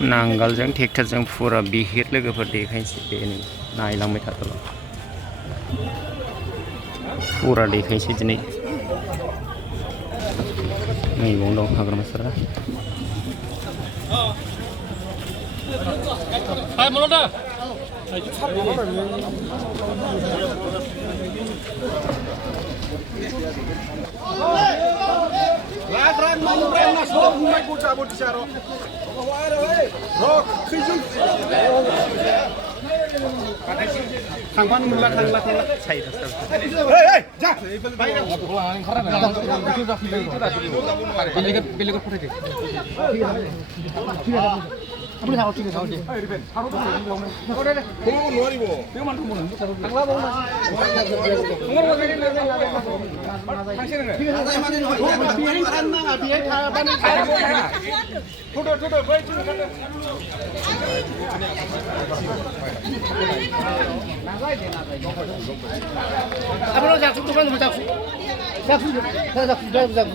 नांगोलजों ट्रेक्टरजों फुरा बिहिर लोगोफोर देखायसै बे नै नायलांबाय थादोल' फुरा देखायसै दिनै मैगं दं हाग्रामाफोरा थांबानो मोनला थांला बेलेग फरायदो আপুনি থাকক ঠিক আছে আপনারা যাচ্ছেন দোকান যাচ্ছেন যাচ্ছেন